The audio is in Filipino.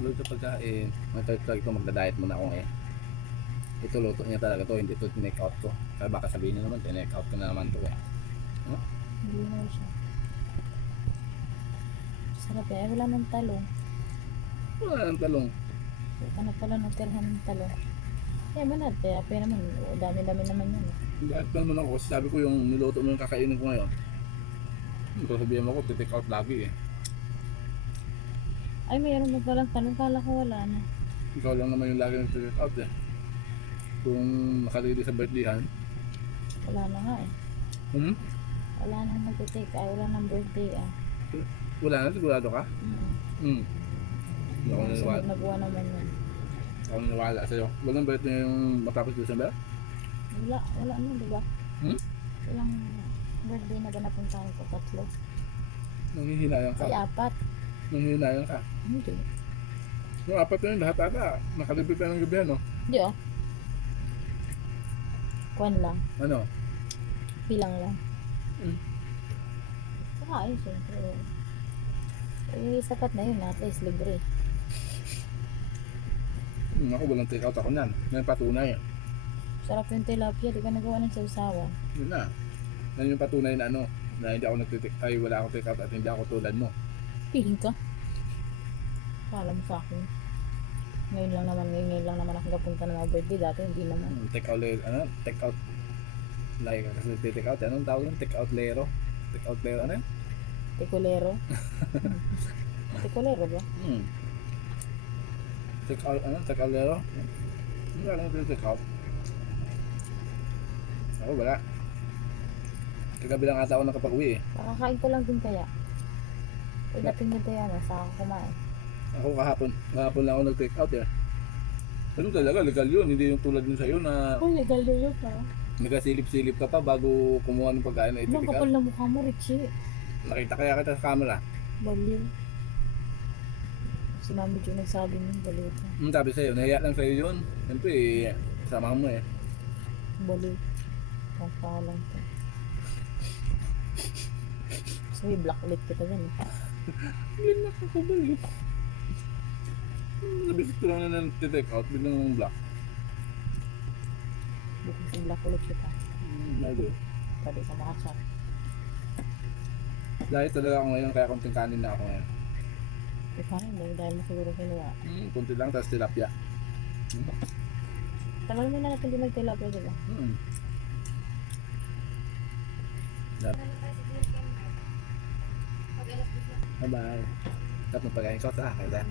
load sa pagkain. Ito magda-diet muna ako ngayon. Ito luto niya talaga to, hindi to tinake out ko. Kaya baka sabihin nyo naman, tinake out ko na naman to eh. Huh? Hindi na siya. Sarap eh. Wala ng talong. Wala nang talong. Ano pala natirhan ng talong. Eh, manat. Kaya naman. Dami-dami naman yan. Diet pa naman ako kasi sabi ko yung niluto mo yung kakainin ko ngayon. Ito sabihin mo ko, tinake out lagi eh. Ay, mayroon na palang talong. Kala ko wala na. Ikaw lang naman yung lagi nag-take out eh. Kung nakalili sa birthdayhan. Wala na nga eh. Hmm? Wala na nag-take. Ay, wala nang birthday ah. Wala na, sigurado ka? Hmm. Hindi ako Sunod naniwala. na buwan naman yan. Ako naniwala sa'yo. Walang birthday yung matapos December? Wala na, diba? Hmm? Ilang birthday na ba napuntahan ko? 3? Nanghihinayang ka. Ay, 4. Nanghihinayang ka. Hindi. Yung 4 na yun, lahat ata. Nakalipit na ng gabi, no? Hindi oh. Kwan lang. Ano? Bilang lang. Hmm. Saka ay, siyempre. Eh, sapat na yun. At least libre. Ako walang take out ako niyan. May patunay. Sarap yung tilapia. Di ka nagawa ng sausawan. Yun na. Yan yung patunay na ano. Na hindi ako ay wala akong take out at hindi ako tulad mo. Piling ka. Kala mo sa akin. Ngayon lang naman ako napunta ng mga birthday. Dati hindi naman. Take out layer, ano? Take out. Like kasi take out. Anong tawag yun? Take out lero. Take out lero, ano yun? Tikulero. Tikulero ba? Take out, ano? Take out lero? Hindi alam ko yung take out. Ako wala. Kagabi lang ata ako nakapag-uwi eh. Nakakain ko lang din kaya. Pagdating nito yan, saka ako kumain. Ako kahapon lang ako nag-take out eh. Ano talaga, legal yun. Hindi yung tulad yun sa'yo na Oh, legal na yun pa. nagasilip-silip ka pa bago kumuha ng pagkain na Ano, itikal. kapal na mukha mo, Richie. Nakita kaya kita sa camera. Baliw. Si Mami Jo nagsabi mo, baliw ka. Sabi sa'yo, nahiya lang sa'yo yun. Siyempre, kasama mo eh. Baliw. Kapalang ka. So, i-block ulit kita dyan eh. Hindi na kakabali. Nabisit ko lang na nag-take out, biglang black. Bukas i-block ulit kita. Lagi. Pwede ka makachat. Dahil talaga ako ngayon, kaya konting kanin na ako ngayon. Ikaw na, dahil mo siguro kinuha. Kunti lang, tapos tilapia. Tagal mo na natin di mag-tilapia, diba? Bye-bye. Tapos pagkain ko, sa akin.